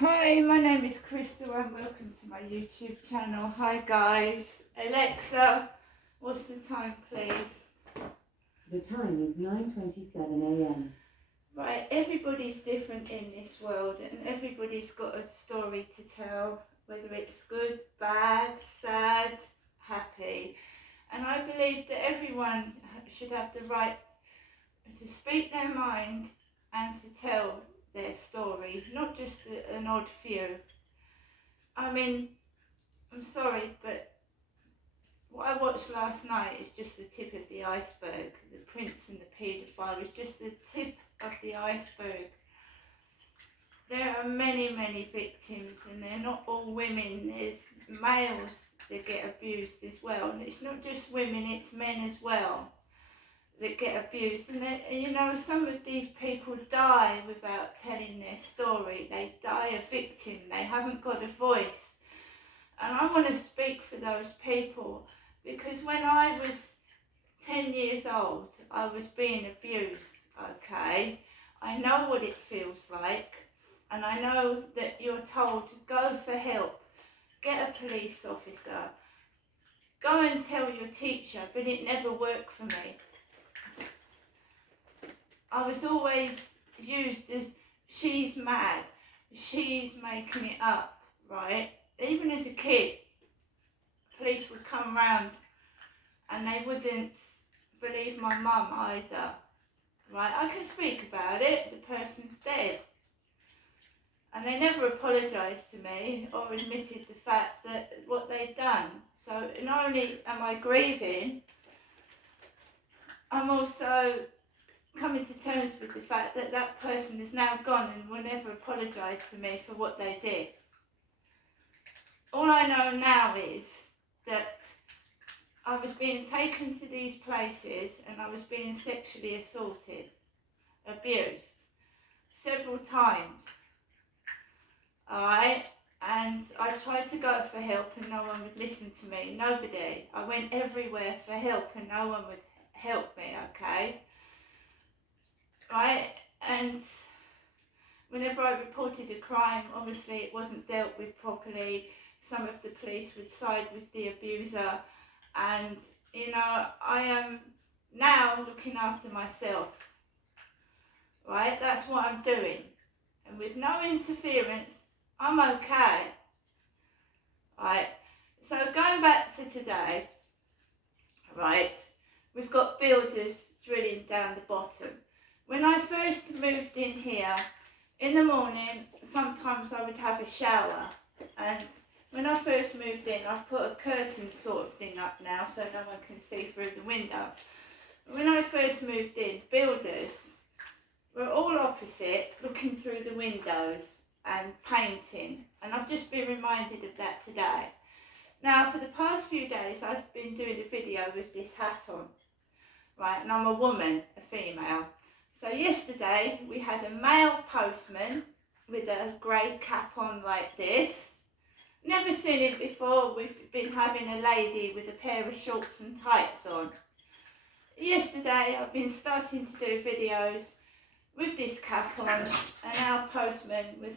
Hi, my name is Crystal and welcome to my YouTube channel. Hi guys. Alexa, what's the time please? The time is 9:27 a.m. Right, everybody's different in this world and everybody's got a story to tell, whether it's good, bad, sad, happy. And I believe that everyone should have the right to speak their mind and to tell their story, not just an odd few. I mean, I'm sorry, but what I watched last night is just the tip of the iceberg. The prince and the paedophile is just the tip of the iceberg. There are many, many victims, and they're not all women. There's males that get abused as well. And it's not just women, it's men as well that get abused. And some of these people die without telling their story. They die a victim. They haven't got a voice. And I want to speak for those people because when I was 10 years old, I was being abused, okay? I know what it feels like, and I know that you're told to go for help, get a police officer, go and tell your teacher, but it never worked for me. I was always used as, she's mad, she's making it up, right? Even as a kid, police would come round and they wouldn't believe my mum either, right? I can speak about it, the person's dead. And they never apologised to me or admitted the fact that what they'd done. So not only am I grieving, I'm also coming to terms with the fact that that person is now gone and will never apologise to me for what they did. All I know now is that I was being taken to these places and I was being sexually assaulted, abused, several times. Alright? And I tried to go for help and no one would listen to me. Nobody. I went everywhere for help and no one would help me, okay? Right? And whenever I reported a crime, obviously it wasn't dealt with properly. Some of the police would side with the abuser. And, I am now looking after myself. Right? That's what I'm doing. And with no interference, I'm okay. Right? So going back to today, right, we've got builders drilling down the bottom. When I first moved in here, in the morning, sometimes I would have a shower, and when I first moved in, I've put a curtain sort of thing up now so no one can see through the window. When I first moved in, builders were all opposite, looking through the windows and painting, and I've just been reminded of that today. Now, for the past few days, I've been doing a video with this hat on, right, and I'm a woman, a female. So yesterday, we had a male postman with a grey cap on like this. Never seen it before. We've been having a lady with a pair of shorts and tights on. Yesterday, I've been starting to do videos with this cap on, and our postman was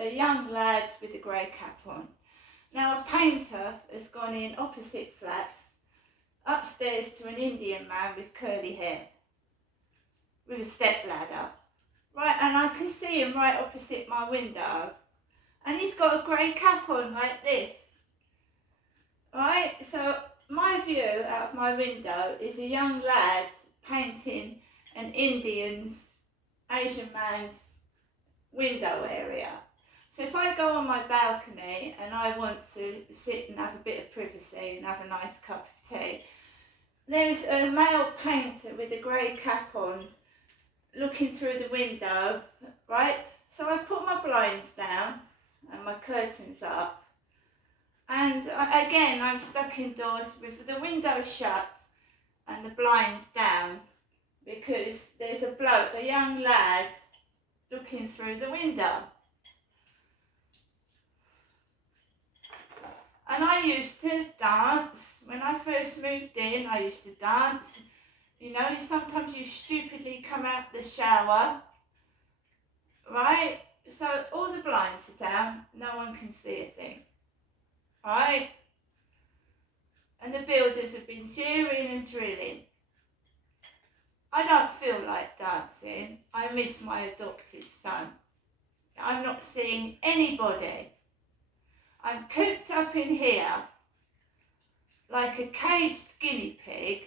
a young lad with a grey cap on. Now a painter has gone in opposite flats, upstairs to an Indian man with curly hair, with a step ladder. Right, and I can see him right opposite my window, and he's got a grey cap on like this. Right, so my view out of my window is a young lad painting an Asian man's window area. So if I go on my balcony and I want to sit and have a bit of privacy and have a nice cup of tea, there's a male painter with a grey cap on looking through the window, right? So I've put my blinds down and my curtains up, and again I'm stuck indoors with the window shut and the blinds down because there's a bloke, a young lad, looking through the window. And I used to dance. When I first moved in, I used to dance. Sometimes you stupidly come out the shower, right? So all the blinds are down, no one can see a thing. Right? And the builders have been jeering and drilling. I don't feel like dancing. I miss my adopted son. I'm not seeing anybody. I'm cooped up in here like a caged guinea pig,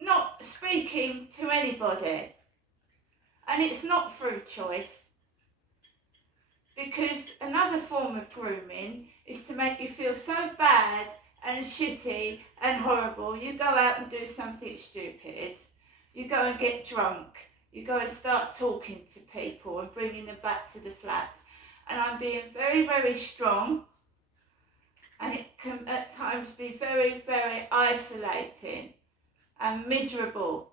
not speaking to anybody. And it's not through choice, because another form of grooming is to make you feel so bad and shitty and horrible. You go out and do something stupid. You go and get drunk. You go and start talking to people and bringing them back to the flat. And I'm being very, very strong. And it can at times be very, very isolating and miserable.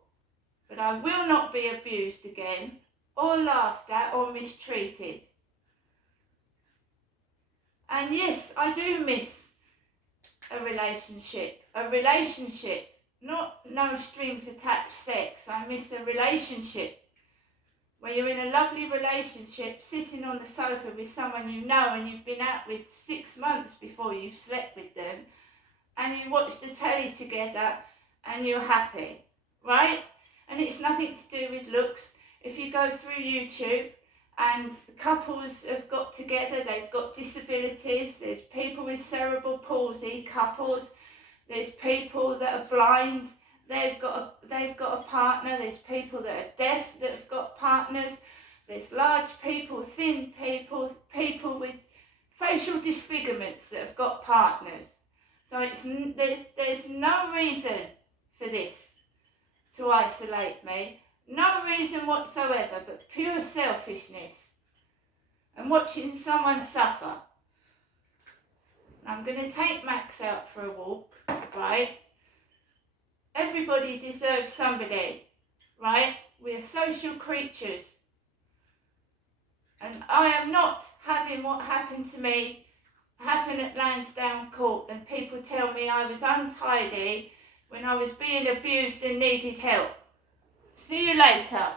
But I will not be abused again, or laughed at, or mistreated. And yes, I do miss a relationship, not no strings attached sex. I miss a relationship where you're in a lovely relationship, sitting on the sofa with someone you know and you've been out with 6 months before you slept with them, and you watch the telly together and you're happy, right? And it's nothing to do with looks. If you go through YouTube and couples have got together, they've got disabilities, there's people with cerebral palsy, couples, there's people that are blind, they've got a partner, there's people that are deaf that have got partners, there's large people, thin people, people with facial disfigurements that have got partners. So there's no reason for this to isolate me. No reason whatsoever, but pure selfishness and watching someone suffer. I'm going to take Max out for a walk, right? Everybody deserves somebody, right? We're social creatures. And I am not having what happened to me happen at Lansdowne Court and people tell me I was untidy when I was being abused and needed help. See you later.